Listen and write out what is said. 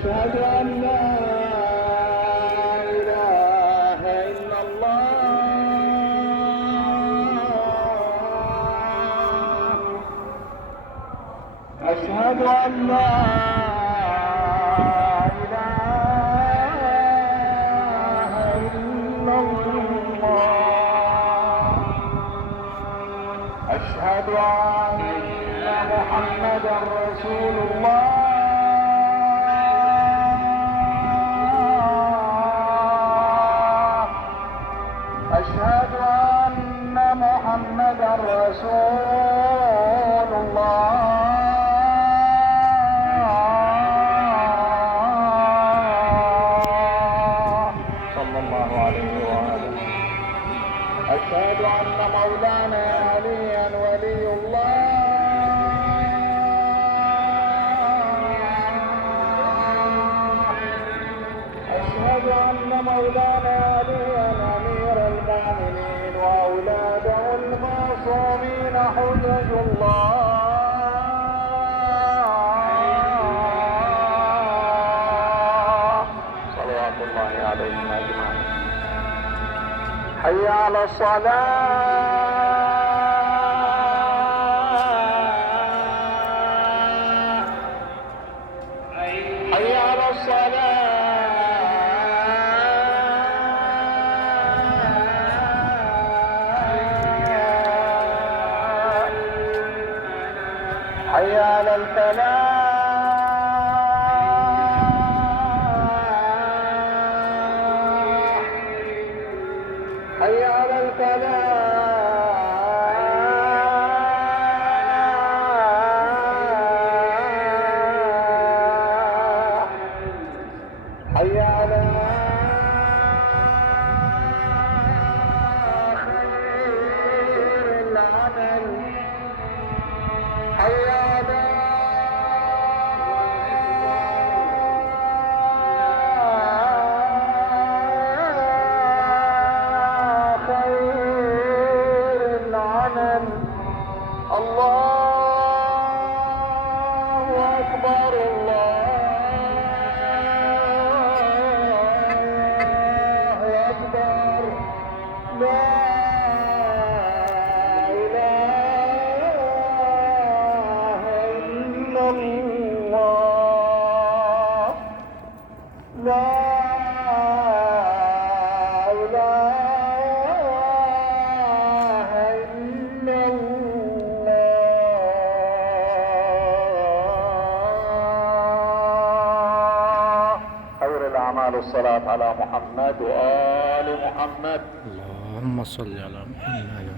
أشهد أن لا إله إلا الله. أشهد أن لا إله إلا الله. أشهد أن محمدا رسول الله. أشهد أن محمدا رسول الله. صلى الله عليه وآله. أشهد أن مولانا عليا ولي الله. أشهد أن مولانا عليا أمير المؤمنين وأولاده المعصومين حجج الله. صلوات الله عليهم أجمعين. حي على الصلاة. حي على الصلاة. حي على الفلاح. حي على الفلاح. حي على خير العمل. حي على خير العمل. الله أكبر. الله أكبر. لا إله إلا الله. لا إله إلا الله. خير الأعمال الصلاة على محمد وآل محمد. اللهم صل على محمد.